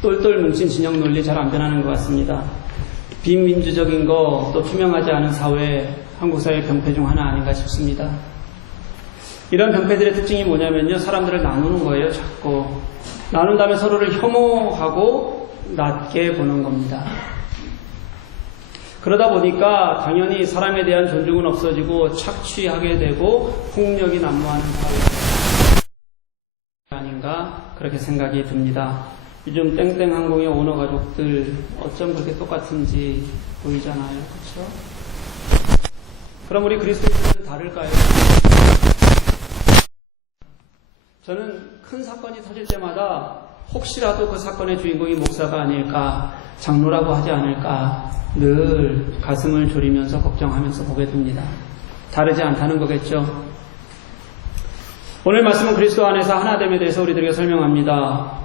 똘똘 뭉친 진영 논리 잘 안 변하는 것 같습니다. 비민주적인 거, 또 투명하지 않은 사회, 한국 사회의 병폐 중 하나 아닌가 싶습니다. 이런 병폐들의 특징이 뭐냐면요, 사람들을 나누는 거예요. 자꾸 나눈 다음에 서로를 혐오하고 낮게 보는 겁니다. 그러다 보니까 당연히 사람에 대한 존중은 없어지고 착취하게 되고 폭력이 난무하는 사회 아닌가 그렇게 생각이 듭니다. 요즘 땡땡항공의 오너 가족들 어쩜 그렇게 똑같은지 보이잖아요. 그렇죠? 그럼 우리 그리스도인들은 다를까요? 저는 큰 사건이 터질 때마다 혹시라도 그 사건의 주인공이 목사가 아닐까, 장로라고 하지 않을까 늘 가슴을 졸이면서 걱정하면서 보게 됩니다. 다르지 않다는 거겠죠. 오늘 말씀은 그리스도 안에서 하나됨에 대해서 우리들에게 설명합니다.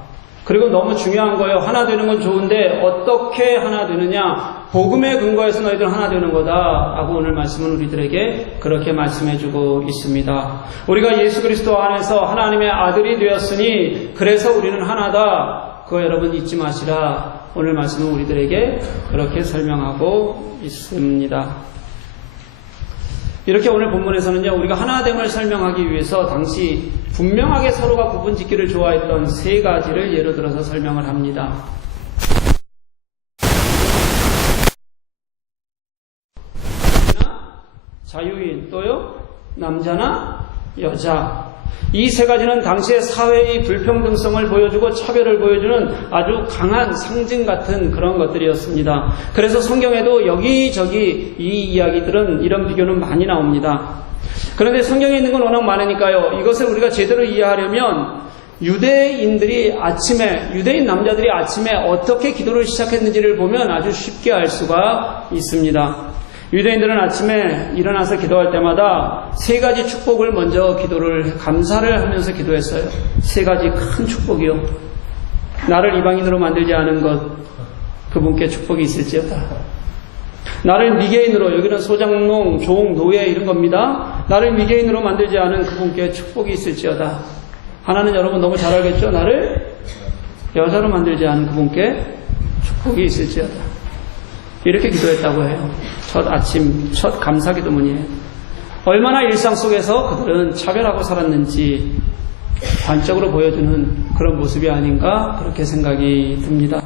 그리고 너무 중요한 거예요. 하나 되는 건 좋은데 어떻게 하나 되느냐, 복음의 근거에서 너희들 하나 되는 거다 라고 오늘 말씀은 우리들에게 그렇게 말씀해주고 있습니다. 우리가 예수 그리스도 안에서 하나님의 아들이 되었으니 그래서 우리는 하나다, 그거 여러분 잊지 마시라. 오늘 말씀은 우리들에게 그렇게 설명하고 있습니다. 이렇게 오늘 본문에서는요, 우리가 하나됨을 설명하기 위해서 당시 분명하게 서로가 구분 짓기를 좋아했던 세 가지를 예로 들어서 설명을 합니다. 자유인, 또요 남자나 여자. 이 세 가지는 당시의 사회의 불평등성을 보여주고 차별을 보여주는 아주 강한 상징 같은 그런 것들이었습니다. 그래서 성경에도 여기저기 이 이야기들은, 이런 비교는 많이 나옵니다. 그런데 성경에 있는 건 워낙 많으니까요, 이것을 우리가 제대로 이해하려면 유대인 남자들이 아침에 어떻게 기도를 시작했는지를 보면 아주 쉽게 알 수가 있습니다. 유대인들은 아침에 일어나서 기도할 때마다 세 가지 축복을 먼저 감사를 하면서 기도했어요. 세 가지 큰 축복이요. 나를 이방인으로 만들지 않은 것, 그분께 축복이 있을지어다. 나를 미개인으로, 여기는 소장농, 종, 노예 이런 겁니다. 나를 미개인으로 만들지 않은 그분께 축복이 있을지어다. 하나는 여러분 너무 잘 알겠죠? 나를 여자로 만들지 않은 그분께 축복이 있을지어다. 이렇게 기도했다고 해요. 첫 아침, 첫 감사 기도문이에요. 얼마나 일상 속에서 그들은 차별하고 살았는지 관적으로 보여주는 그런 모습이 아닌가 그렇게 생각이 듭니다.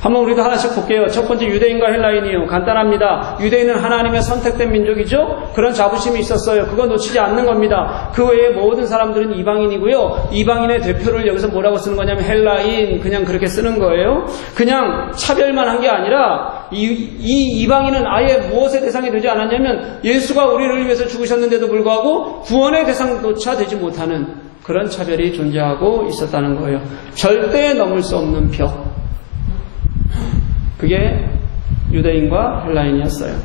한번 우리도 하나씩 볼게요. 첫 번째, 유대인과 헬라인이요. 간단합니다. 유대인은 하나님의 선택된 민족이죠. 그런 자부심이 있었어요. 그거 놓치지 않는 겁니다. 그 외에 모든 사람들은 이방인이고요. 이방인의 대표를 여기서 뭐라고 쓰는 거냐면 헬라인, 그냥 그렇게 쓰는 거예요. 그냥 차별만 한 게 아니라 이 이방인은 아예 무엇의 대상이 되지 않았냐면 예수가 우리를 위해서 죽으셨는데도 불구하고 구원의 대상조차 되지 못하는 그런 차별이 존재하고 있었다는 거예요. 절대 넘을 수 없는 벽. 그게 유대인과 헬라인이었어요.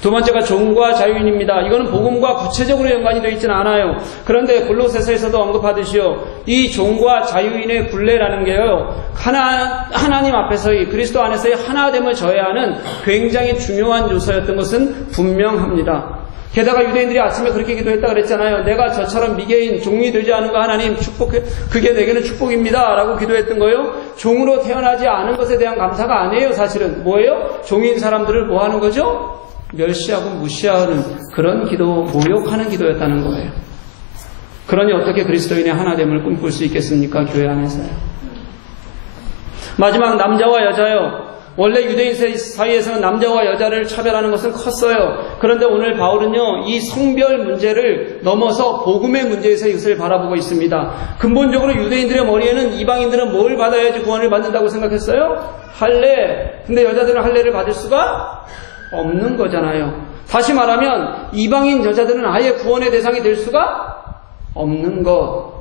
두 번째가 종과 자유인입니다. 이거는 복음과 구체적으로 연관이 되어 있지는 않아요. 그런데 골로새서에서도 언급하듯이요, 이 종과 자유인의 굴레라는 게요, 하나님 앞에서의, 그리스도 안에서의 하나됨을 저해하는 굉장히 중요한 요소였던 것은 분명합니다. 게다가 유대인들이 아침에 그렇게 기도했다 그랬잖아요. 내가 저처럼 미개인, 종이 되지 않은 거 하나님 축복해, 그게 내게는 축복입니다 라고 기도했던 거예요. 종으로 태어나지 않은 것에 대한 감사가 아니에요. 사실은 뭐예요? 종인 사람들을 뭐 하는 거죠? 멸시하고 무시하는 그런 기도, 모욕하는 기도였다는 거예요. 그러니 어떻게 그리스도인의 하나됨을 꿈꿀 수 있겠습니까? 교회 안에서요. 마지막, 남자와 여자요. 원래 유대인 사이에서는 남자와 여자를 차별하는 것은 컸어요. 그런데 오늘 바울은요, 이 성별 문제를 넘어서 복음의 문제에서 이것을 바라보고 있습니다. 근본적으로 유대인들의 머리에는 이방인들은 뭘 받아야지 구원을 받는다고 생각했어요? 할례. 근데 여자들은 할례를 받을 수가 없는 거잖아요. 다시 말하면 이방인 여자들은 아예 구원의 대상이 될 수가 없는 것.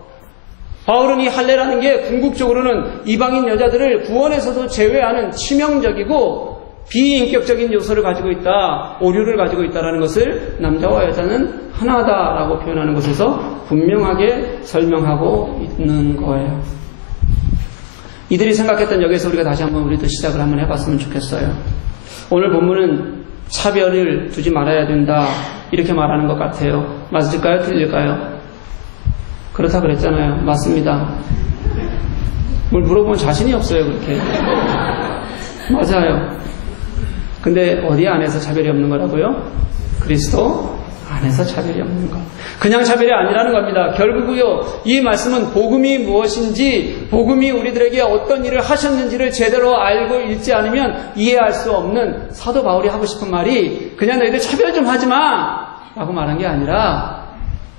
바울은 이 할례라는 게 궁극적으로는 이방인 여자들을 구원에서도 제외하는 치명적이고 비인격적인 요소를 가지고 있다, 오류를 가지고 있다는 것을 남자와 여자는 하나다라고 표현하는 것에서 분명하게 설명하고 있는 거예요. 이들이 생각했던 여기에서 우리가 다시 한번 우리도 시작을 한번 해봤으면 좋겠어요. 오늘 본문은 차별을 두지 말아야 된다 이렇게 말하는 것 같아요. 맞을까요? 틀릴까요? 그렇다 그랬잖아요. 맞습니다. 뭘 물어보면 자신이 없어요, 그렇게. 맞아요. 근데 어디 안에서 차별이 없는 거라고요? 그리스도 안에서 차별이 없는 것. 그냥 차별이 아니라는 겁니다. 결국은요, 이 말씀은 복음이 무엇인지, 복음이 우리들에게 어떤 일을 하셨는지를 제대로 알고 읽지 않으면 이해할 수 없는 사도 바울이 하고 싶은 말이 그냥 너희들 차별 좀 하지 마! 라고 말한 게 아니라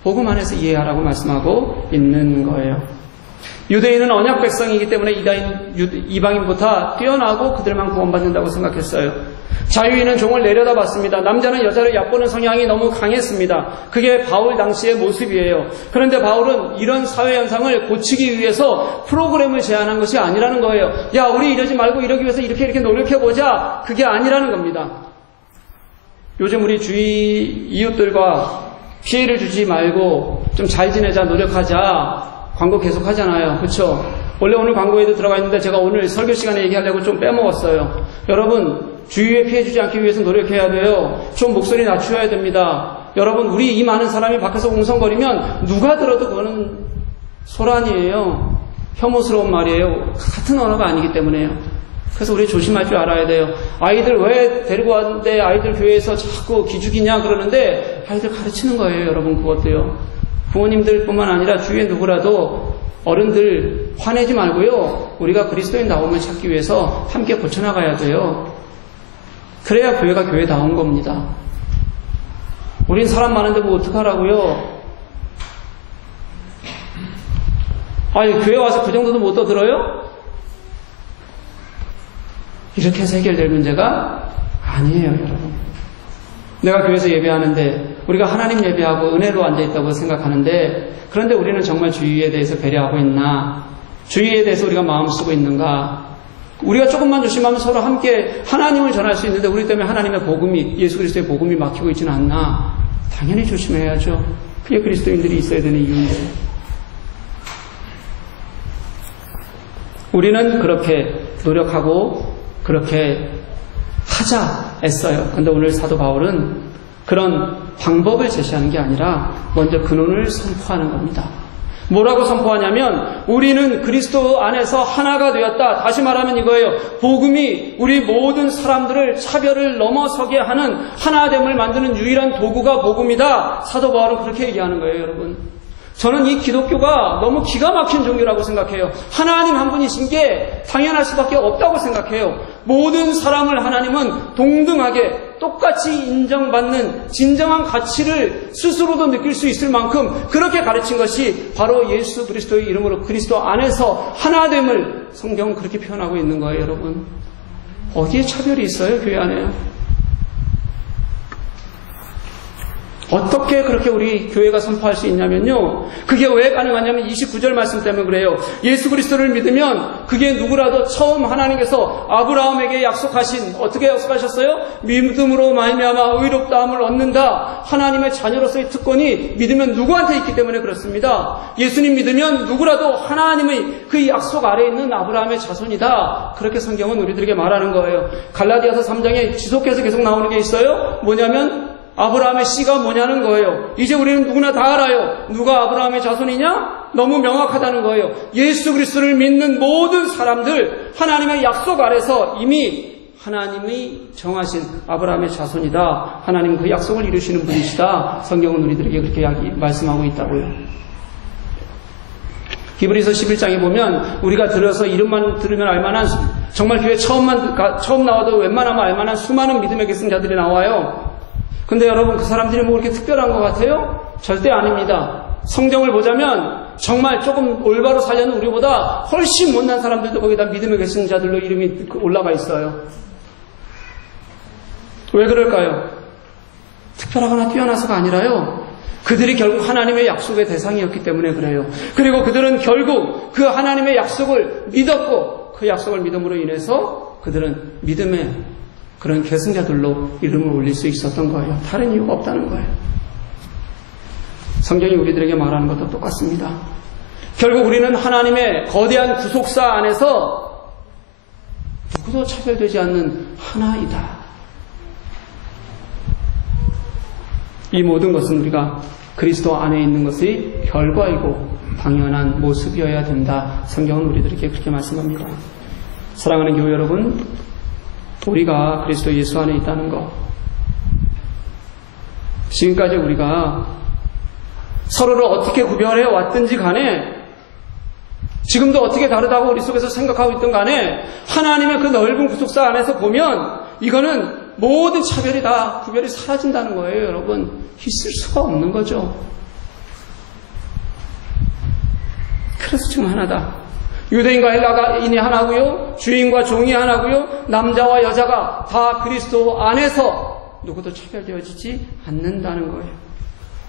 복음 안에서 이해하라고 말씀하고 있는 거예요. 유대인은 언약 백성이기 때문에 이방인보다 뛰어나고 그들만 구원받는다고 생각했어요. 자유인은 종을 내려다봤습니다. 남자는 여자를 얕보는 성향이 너무 강했습니다. 그게 바울 당시의 모습이에요. 그런데 바울은 이런 사회 현상을 고치기 위해서 프로그램을 제안한 것이 아니라는 거예요. 야, 우리 이러지 말고 이러기 위해서 이렇게 노력해보자. 그게 아니라는 겁니다. 요즘 우리 주위 이웃들과 피해를 주지 말고 좀 잘 지내자, 노력하자. 광고 계속 하잖아요. 그렇죠? 원래 오늘 광고에도 들어가 있는데 제가 오늘 설교 시간에 얘기하려고 좀 빼먹었어요. 여러분, 주위에 피해 주지 않기 위해서 노력해야 돼요. 좀 목소리 낮춰야 됩니다. 여러분, 우리 이 많은 사람이 밖에서 웅성거리면 누가 들어도 그거는 소란이에요. 혐오스러운 말이에요. 같은 언어가 아니기 때문에요. 그래서 우리 조심할 줄 알아야 돼요. 아이들 왜 데리고 왔는데 아이들 교회에서 자꾸 기죽이냐 그러는데 아이들 가르치는 거예요. 여러분, 그것도요. 부모님들뿐만 아니라 주위에 누구라도 어른들 화내지 말고요. 우리가 그리스도인 다움을 찾기 위해서 함께 고쳐나가야 돼요. 그래야 교회가 교회다운 겁니다. 우린 사람 많은데 뭐 어떡하라고요? 아니, 교회 와서 그 정도도 못 떠들어요? 이렇게 해서 해결될 문제가 아니에요, 여러분. 내가 교회에서 예배하는데 우리가 하나님 예배하고 은혜로 앉아있다고 생각하는데 그런데 우리는 정말 주위에 대해서 배려하고 있나? 주위에 대해서 우리가 마음 쓰고 있는가? 우리가 조금만 조심하면 서로 함께 하나님을 전할 수 있는데 우리 때문에 하나님의 복음이, 예수 그리스도의 복음이 막히고 있지는 않나? 당연히 조심해야죠. 그게 그리스도인들이 있어야 되는 이유인데. 우리는 그렇게 노력하고 그렇게 하자 애써요. 근데 오늘 사도 바울은 그런 방법을 제시하는 게 아니라 먼저 근원을 선포하는 겁니다. 뭐라고 선포하냐면 우리는 그리스도 안에서 하나가 되었다. 다시 말하면 이거예요. 복음이 우리 모든 사람들을 차별을 넘어서게 하는 하나됨을 만드는 유일한 도구가 복음이다. 사도 바울은 그렇게 얘기하는 거예요, 여러분. 저는 이 기독교가 너무 기가 막힌 종교라고 생각해요. 하나님 한 분이신 게 당연할 수밖에 없다고 생각해요. 모든 사람을 하나님은 동등하게 똑같이 인정받는 진정한 가치를 스스로도 느낄 수 있을 만큼 그렇게 가르친 것이 바로 예수 그리스도의 이름으로 그리스도 안에서 하나됨을 성경은 그렇게 표현하고 있는 거예요, 여러분. 어디에 차별이 있어요, 교회 안에? 어떻게 그렇게 우리 교회가 선포할 수 있냐면요. 그게 왜 가능하냐면 29절 말씀 때문에 그래요. 예수 그리스도를 믿으면 그게 누구라도 처음 하나님께서 아브라함에게 약속하신, 어떻게 약속하셨어요? 믿음으로 말미암아 의롭다함을 얻는다. 하나님의 자녀로서의 특권이 믿으면 누구한테 있기 때문에 그렇습니다. 예수님 믿으면 누구라도 하나님의 그 약속 아래에 있는 아브라함의 자손이다. 그렇게 성경은 우리들에게 말하는 거예요. 갈라디아서 3장에 지속해서 계속 나오는 게 있어요. 뭐냐면 아브라함의 씨가 뭐냐는 거예요. 이제 우리는 누구나 다 알아요. 누가 아브라함의 자손이냐? 너무 명확하다는 거예요. 예수 그리스도를 믿는 모든 사람들 하나님의 약속 아래서 이미 하나님이 정하신 아브라함의 자손이다. 하나님 그 약속을 이루시는 분이시다. 성경은 우리들에게 그렇게 말씀하고 있다고요. 히브리서 11장에 보면 우리가 들어서 이름만 들으면 알만한, 정말 교회 처음 나와도 웬만하면 알만한 수많은 믿음의 계승자들이 나와요. 근데 여러분, 그 사람들이 뭐 그렇게 특별한 것 같아요? 절대 아닙니다. 성경을 보자면 정말 조금 올바로 살려는 우리보다 훨씬 못난 사람들도 거기다 믿음의 계승자들로 이름이 올라가 있어요. 왜 그럴까요? 특별하거나 뛰어나서가 아니라요. 그들이 결국 하나님의 약속의 대상이었기 때문에 그래요. 그리고 그들은 결국 그 하나님의 약속을 믿었고 그 약속을 믿음으로 인해서 그들은 믿음의 그런 계승자들로 이름을 올릴 수 있었던 거예요. 다른 이유가 없다는 거예요. 성경이 우리들에게 말하는 것도 똑같습니다. 결국 우리는 하나님의 거대한 구속사 안에서 누구도 차별되지 않는 하나이다. 이 모든 것은 우리가 그리스도 안에 있는 것의 결과이고 당연한 모습이어야 된다. 성경은 우리들에게 그렇게 말씀합니다. 사랑하는 교회 여러분, 우리가 그리스도 예수 안에 있다는 것, 지금까지 우리가 서로를 어떻게 구별해 왔든지 간에, 지금도 어떻게 다르다고 우리 속에서 생각하고 있든 간에, 하나님의 그 넓은 구속사 안에서 보면 이거는 모든 차별이 다 구별이 사라진다는 거예요. 여러분, 있을 수가 없는 거죠. 그래서 지금 하나다. 유대인과 헬라인이 하나고요, 주인과 종이 하나고요, 남자와 여자가 다 그리스도 안에서 누구도 차별되어지지 않는다는 거예요.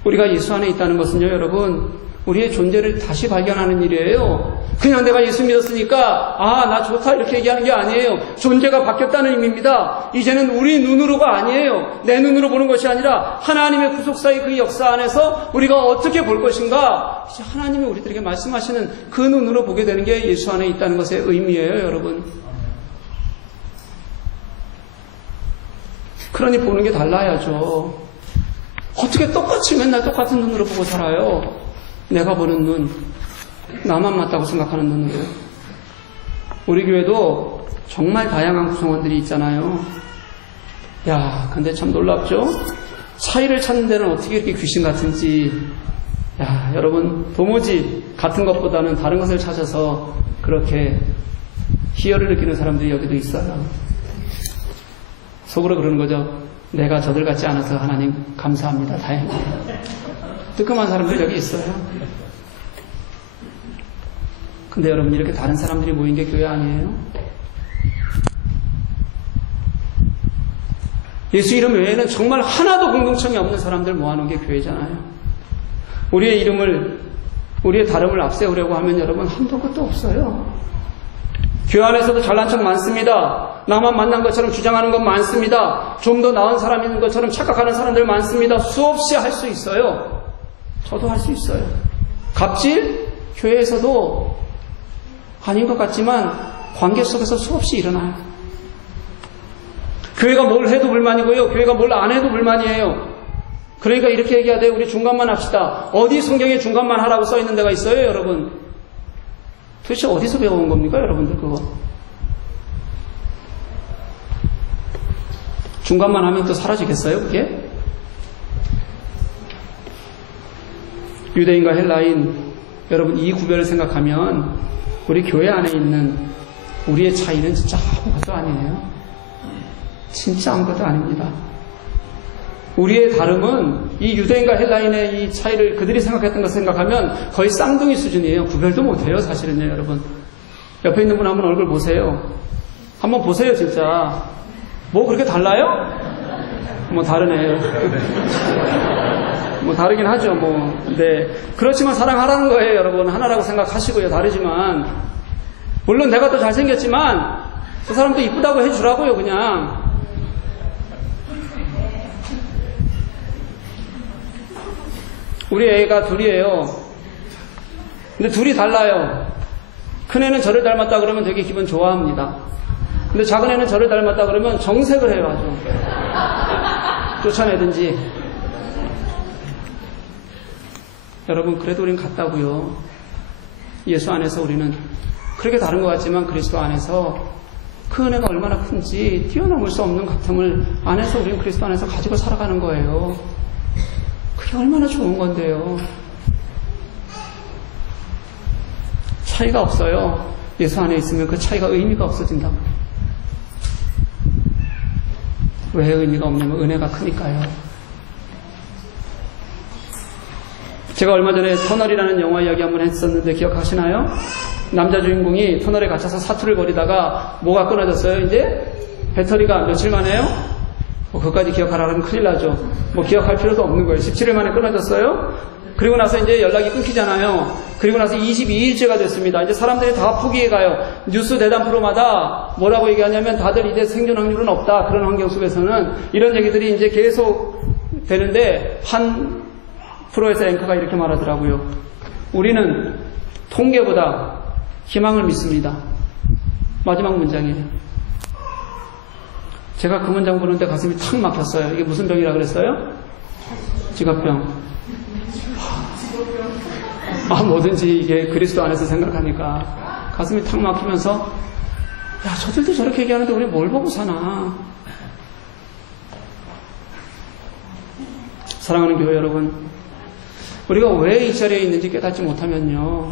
우리가 예수 안에 있다는 것은요, 여러분, 우리의 존재를 다시 발견하는 일이에요. 그냥 내가 예수 믿었으니까 나 좋다 이렇게 얘기하는 게 아니에요. 존재가 바뀌었다는 의미입니다. 이제는 우리 눈으로가 아니에요. 내 눈으로 보는 것이 아니라 하나님의 구속사의 그 역사 안에서 우리가 어떻게 볼 것인가, 이제 하나님이 우리들에게 말씀하시는 그 눈으로 보게 되는 게 예수 안에 있다는 것의 의미예요, 여러분. 그러니 보는 게 달라야죠. 어떻게 똑같이 맨날 똑같은 눈으로 보고 살아요? 내가 보는 눈, 나만 맞다고 생각하는 눈으로. 우리 교회도 정말 다양한 구성원들이 있잖아요. 야, 근데 참 놀랍죠? 차이를 찾는 데는 어떻게 이렇게 귀신 같은지. 야, 여러분, 도무지 같은 것보다는 다른 것을 찾아서 그렇게 희열을 느끼는 사람들이 여기도 있어요. 속으로 그러는 거죠. 내가 저들 같지 않아서 하나님 감사합니다. 다행입니다. 뜨끔한 사람들이 여기 있어요. 근데 여러분, 이렇게 다른 사람들이 모인 게 교회 아니에요? 예수 이름 외에는 정말 하나도 공동점이 없는 사람들 모아놓은 게 교회잖아요. 우리의 이름을, 우리의 다름을 앞세우려고 하면 여러분 한도 끝도 없어요. 교회 안에서도 잘난 척 많습니다. 나만 만난 것처럼 주장하는 것 많습니다. 좀 더 나은 사람인 것처럼 착각하는 사람들 많습니다. 수없이 할 수 있어요. 저도 할 수 있어요. 갑질? 교회에서도 아닌 것 같지만 관계 속에서 수없이 일어나요. 교회가 뭘 해도 불만이고요. 교회가 뭘 안 해도 불만이에요. 그러니까 이렇게 얘기해야 돼요. 우리 중간만 합시다. 어디 성경에 중간만 하라고 써 있는 데가 있어요, 여러분? 도대체 어디서 배워온 겁니까, 여러분들 그거? 중간만 하면 또 사라지겠어요, 그게? 유대인과 헬라인, 여러분 이 구별을 생각하면 우리 교회 안에 있는 우리의 차이는 진짜 아무것도 아니에요. 진짜 아무것도 아닙니다. 우리의 다름은 이 유대인과 헬라인의 이 차이를 그들이 생각했던 것을 생각하면 거의 쌍둥이 수준이에요. 구별도 못해요, 사실은요, 여러분. 옆에 있는 분 한번 얼굴 보세요. 한번 보세요, 진짜. 뭐 그렇게 달라요? 뭐 다르네요. 뭐 다르긴 하죠, 뭐. 네. 그렇지만 사랑하라는 거예요, 여러분. 하나라고 생각하시고요, 다르지만. 물론 내가 더 잘생겼지만 저 사람도 이쁘다고 해주라고요, 그냥. 우리 애가 둘이에요. 근데 둘이 달라요. 큰애는 저를 닮았다 그러면 되게 기분 좋아합니다. 근데 작은애는 저를 닮았다 그러면 정색을 해요, 아주. 쫓아내든지. 여러분, 그래도 우린 같다고요. 예수 안에서 우리는 그렇게 다른 것 같지만 그리스도 안에서 그 은혜가 얼마나 큰지 뛰어넘을 수 없는 같음을 안에서 우리는 그리스도 안에서 가지고 살아가는 거예요. 그게 얼마나 좋은 건데요. 차이가 없어요. 예수 안에 있으면 그 차이가 의미가 없어진다고. 왜 의미가 없냐면 은혜가 크니까요. 제가 얼마 전에 터널이라는 영화 이야기 한번 했었는데 기억하시나요? 남자 주인공이 터널에 갇혀서 사투를 벌이다가 뭐가 끊어졌어요, 이제? 배터리가 며칠 만에요? 뭐 그것까지 기억하라면 큰일 나죠. 뭐 기억할 필요도 없는 거예요. 17일 만에 끊어졌어요? 그리고 나서 이제 연락이 끊기잖아요. 그리고 나서 22일째가 됐습니다. 이제 사람들이 다 포기해가요. 뉴스 대담 프로마다 뭐라고 얘기하냐면 다들 이제 생존 확률은 없다. 그런 환경 속에서는 이런 얘기들이 이제 계속 되는데 한 프로에서 앵커가 이렇게 말하더라고요. 우리는 통계보다 희망을 믿습니다. 마지막 문장이에요. 제가 그 문장 보는데 가슴이 탁 막혔어요. 이게 무슨 병이라 그랬어요? 직업병. 뭐든지 이게 그리스도 안에서 생각하니까 가슴이 탁 막히면서 저들도 저렇게 얘기하는데 우리 뭘 보고 사나. 사랑하는 교회 여러분, 우리가 왜 이 자리에 있는지 깨닫지 못하면요,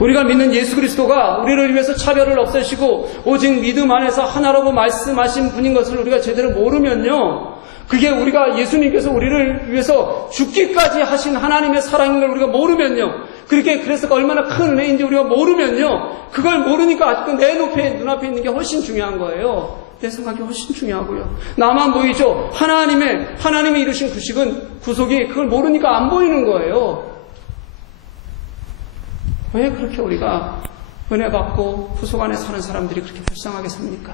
우리가 믿는 예수 그리스도가 우리를 위해서 차별을 없애시고 오직 믿음 안에서 하나라고 말씀하신 분인 것을 우리가 제대로 모르면요, 그게 우리가 예수님께서 우리를 위해서 죽기까지 하신 하나님의 사랑인 걸 우리가 모르면요, 그래서 얼마나 큰 은혜인지 우리가 모르면요, 그걸 모르니까 아직도 내 눈앞에 있는 게 훨씬 중요한 거예요. 내 생각이 훨씬 중요하고요. 나만 보이죠? 하나님이 이루신 구속이 그걸 모르니까 안 보이는 거예요. 왜 그렇게 우리가 은혜 받고 구속 안에 사는 사람들이 그렇게 불쌍하게 삽니까?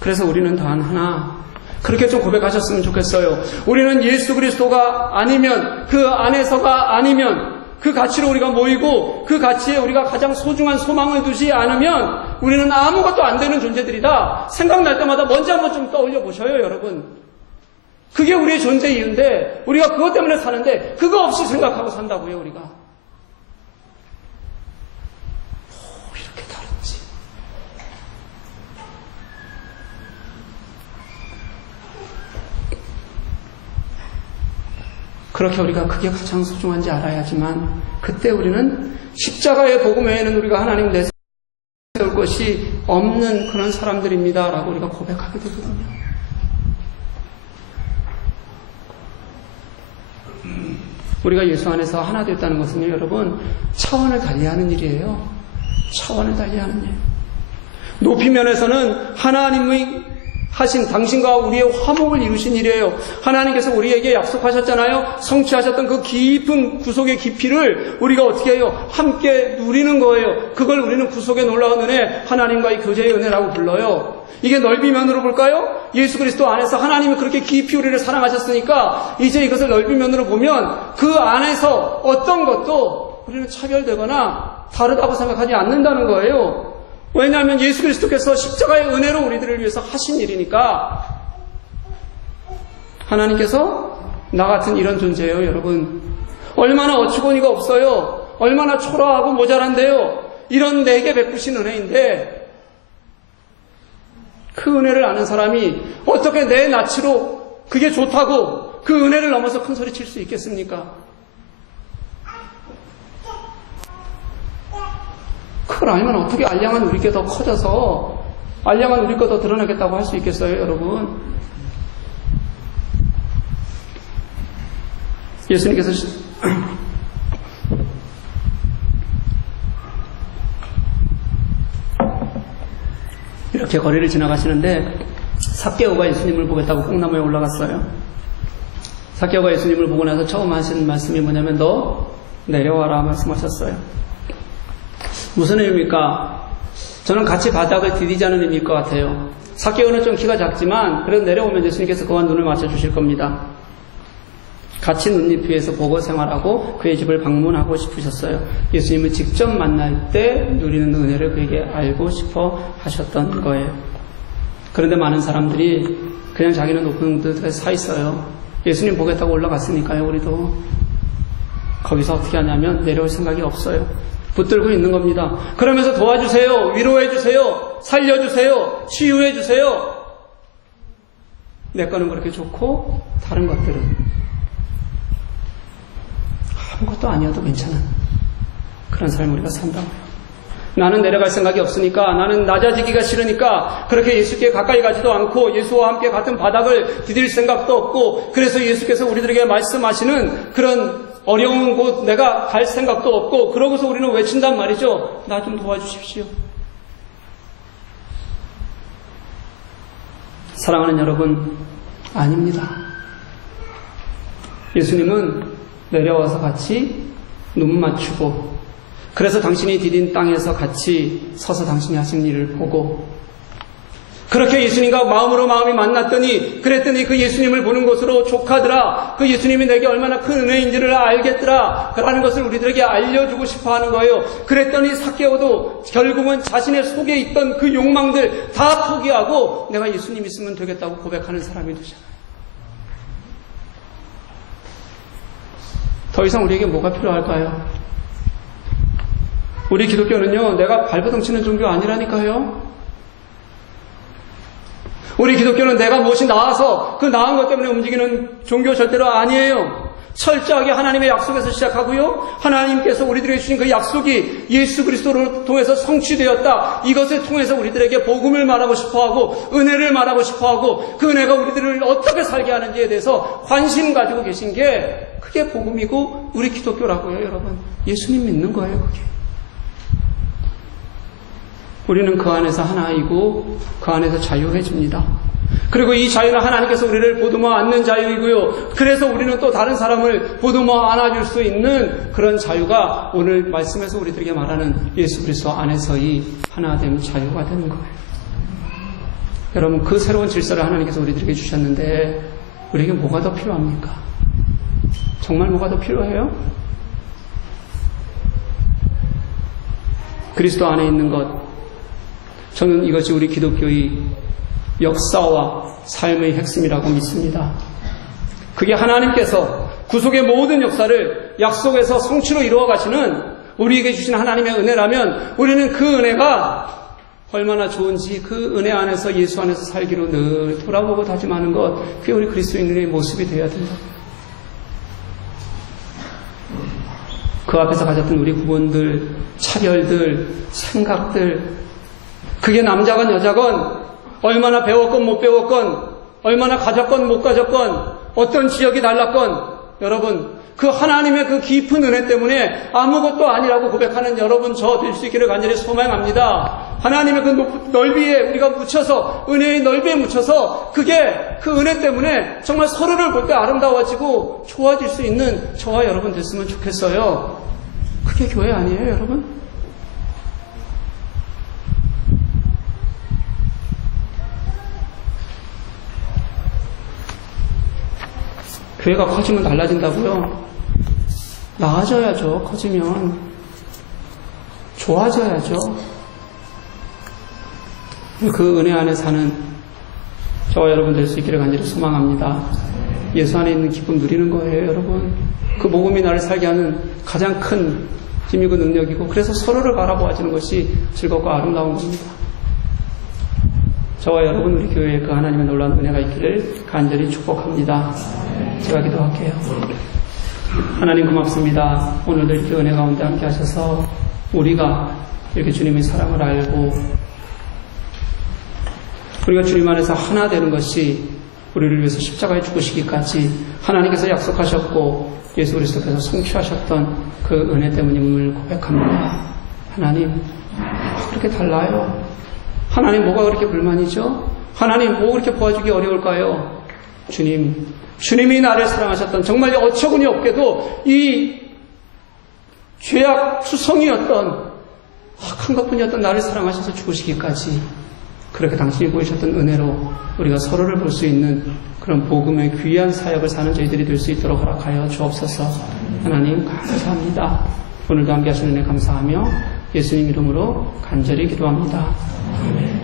그래서 우리는 단 하나, 그렇게 좀 고백하셨으면 좋겠어요. 우리는 예수 그리스도가 아니면, 그 안에서가 아니면, 그 가치로 우리가 모이고 그 가치에 우리가 가장 소중한 소망을 두지 않으면 우리는 아무것도 안 되는 존재들이다. 생각날 때마다 먼저 한번 좀 떠올려 보셔요, 여러분. 그게 우리의 존재 이유인데 우리가 그것 때문에 사는데 그거 없이 생각하고 산다고요, 우리가. 이렇게 다른지. 그렇게 우리가 그게 가장 소중한지 알아야지만 그때 우리는 십자가의 복음 외에는 우리가 하나님 내세울 것이 없는 그런 사람들입니다 라고 우리가 고백하게 되거든요. 우리가 예수 안에서 하나 됐다는 것은요, 여러분, 차원을 달리하는 일이에요. 차원을 달리하는 일. 높이 면에서는 하나님의 하신 당신과 우리의 화목을 이루신 일이에요. 하나님께서 우리에게 약속하셨잖아요. 성취하셨던 그 깊은 구속의 깊이를 우리가 어떻게 해요? 함께 누리는 거예요. 그걸 우리는 구속의 놀라운 은혜, 하나님과의 교제의 은혜라고 불러요. 이게 넓이면으로 볼까요? 예수 그리스도 안에서 하나님이 그렇게 깊이 우리를 사랑하셨으니까 이제 이것을 넓이면으로 보면 그 안에서 어떤 것도 우리는 차별되거나 다르다고 생각하지 않는다는 거예요. 왜냐하면 예수 그리스도께서 십자가의 은혜로 우리들을 위해서 하신 일이니까. 하나님께서 나 같은 이런 존재예요, 여러분. 얼마나 어처구니가 없어요. 얼마나 초라하고 모자란데요. 이런 내게 베푸신 은혜인데 그 은혜를 아는 사람이 어떻게 내 낯으로 그게 좋다고 그 은혜를 넘어서 큰 소리 칠 수 있겠습니까? 그걸 알면 어떻게 알량한 우리 게 더 커져서 알량한 우리 거 더 드러나겠다고 할 수 있겠어요, 여러분? 예수님께서 이렇게 거리를 지나가시는데 삭개오가 예수님을 보겠다고 뽕나무에 올라갔어요. 삭개오가 예수님을 보고 나서 처음 하신 말씀이 뭐냐면 너 내려와라 말씀하셨어요. 무슨 의미입니까? 저는 같이 바닥을 디디자는 의미일 것 같아요. 삭개오는 좀 키가 작지만 그래도 내려오면 예수님께서 그와 눈을 맞춰주실 겁니다. 같이 눈높이 위에서 보고 생활하고 그의 집을 방문하고 싶으셨어요. 예수님을 직접 만날 때 누리는 은혜를 그에게 알고 싶어 하셨던 거예요. 그런데 많은 사람들이 그냥 자기는 높은 데에 서 있어요. 예수님 보겠다고 올라갔으니까요. 우리도 거기서 어떻게 하냐면 내려올 생각이 없어요. 붙들고 있는 겁니다. 그러면서 도와주세요, 위로해주세요, 살려주세요, 치유해주세요. 내 거는 그렇게 좋고 다른 것들은 아무것도 아니어도 괜찮은 그런 삶을 우리가 산다고요. 나는 내려갈 생각이 없으니까, 나는 낮아지기가 싫으니까 그렇게 예수께 가까이 가지도 않고 예수와 함께 같은 바닥을 디딜 생각도 없고, 그래서 예수께서 우리들에게 말씀하시는 그런 어려운 곳 내가 갈 생각도 없고, 그러고서 우리는 외친단 말이죠. 나 좀 도와주십시오. 사랑하는 여러분, 아닙니다. 예수님은 내려와서 같이 눈 맞추고, 그래서 당신이 디딘 땅에서 같이 서서 당신이 하신 일을 보고, 그렇게 예수님과 마음으로 마음이 만났더니, 그랬더니 그 예수님을 보는 것으로 족하더라. 그 예수님이 내게 얼마나 큰 은혜인지를 알겠더라. 라는 것을 우리들에게 알려주고 싶어 하는 거예요. 그랬더니 삭개오도 결국은 자신의 속에 있던 그 욕망들 다 포기하고 내가 예수님 있으면 되겠다고 고백하는 사람이 되잖아요. 더 이상 우리에게 뭐가 필요할까요? 우리 기독교는요, 내가 발버둥치는 종교 아니라니까요. 우리 기독교는 내가 무엇이 나아서 그 나은 것 때문에 움직이는 종교 절대로 아니에요. 철저하게 하나님의 약속에서 시작하고요, 하나님께서 우리들에게 주신 그 약속이 예수 그리스도를 통해서 성취되었다. 이것을 통해서 우리들에게 복음을 말하고 싶어하고 은혜를 말하고 싶어하고 그 은혜가 우리들을 어떻게 살게 하는지에 대해서 관심 가지고 계신 게 그게 복음이고 우리 기독교라고요. 여러분, 예수님 믿는 거예요. 그게. 우리는 그 안에서 하나이고 그 안에서 자유해집니다. 그리고 이 자유는 하나님께서 우리를 보듬어 안는 자유이고요. 그래서 우리는 또 다른 사람을 보듬어 안아줄 수 있는 그런 자유가 오늘 말씀에서 우리들에게 말하는 예수 그리스도 안에서의 하나됨 자유가 되는 거예요. 여러분, 그 새로운 질서를 하나님께서 우리들에게 주셨는데 우리에게 뭐가 더 필요합니까? 정말 뭐가 더 필요해요? 그리스도 안에 있는 것, 저는 이것이 우리 기독교의 역사와 삶의 핵심이라고 믿습니다. 그게 하나님께서 구속의 모든 역사를 약속에서 성취로 이루어 가시는 우리에게 주신 하나님의 은혜라면 우리는 그 은혜가 얼마나 좋은지 그 은혜 안에서 예수 안에서 살기로 늘 돌아보고 다짐하는 것, 그게 우리 그리스도인들의 모습이 되어야 된다. 그 앞에서 가졌던 우리 구분들, 차별들, 생각들, 그게 남자건 여자건 얼마나 배웠건 못 배웠건 얼마나 가졌건 못 가졌건 어떤 지역이 달랐건 여러분, 그 하나님의 그 깊은 은혜 때문에 아무것도 아니라고 고백하는 여러분 저 될 수 있기를 간절히 소망합니다. 하나님의 그 넓이에 우리가 묻혀서, 은혜의 넓이에 묻혀서 그게 그 은혜 때문에 정말 서로를 볼 때 아름다워지고 좋아질 수 있는 저와 여러분 됐으면 좋겠어요. 그게 교회 아니에요, 여러분? 교회가 커지면 달라진다고요? 나아져야죠. 커지면 좋아져야죠. 그 은혜 안에 사는 저와 여러분 될 수 있기를 간절히 소망합니다. 예수 안에 있는 기쁨 누리는 거예요, 여러분. 그 복음이 나를 살게 하는 가장 큰 힘이고 능력이고, 그래서 서로를 바라보아주는 것이 즐겁고 아름다운 겁니다. 저와 여러분, 우리 교회에 그 하나님의 놀라운 은혜가 있기를 간절히 축복합니다. 제가 기도할게요. 하나님 고맙습니다. 오늘도 이렇게 은혜 가운데 함께 하셔서 우리가 이렇게 주님의 사랑을 알고 우리가 주님 안에서 하나 되는 것이 우리를 위해서 십자가에 죽으시기까지 하나님께서 약속하셨고 예수 그리스도께서 성취하셨던 그 은혜 때문임을 고백합니다. 하나님, 뭐가 그렇게 달라요? 하나님, 뭐가 그렇게 불만이죠? 하나님, 뭐 그렇게 도와주기 어려울까요? 주님이 나를 사랑하셨던, 정말 어처구니 없게도 이 죄악 투성이었던 악한 것뿐이었던 나를 사랑하셔서 죽으시기까지 그렇게 당신이 보이셨던 은혜로 우리가 서로를 볼 수 있는 그런 복음의 귀한 사역을 사는 저희들이 될 수 있도록 허락하여 주옵소서. 하나님 감사합니다. 오늘도 함께 하시는 은혜 감사하며 예수님 이름으로 간절히 기도합니다. 아멘.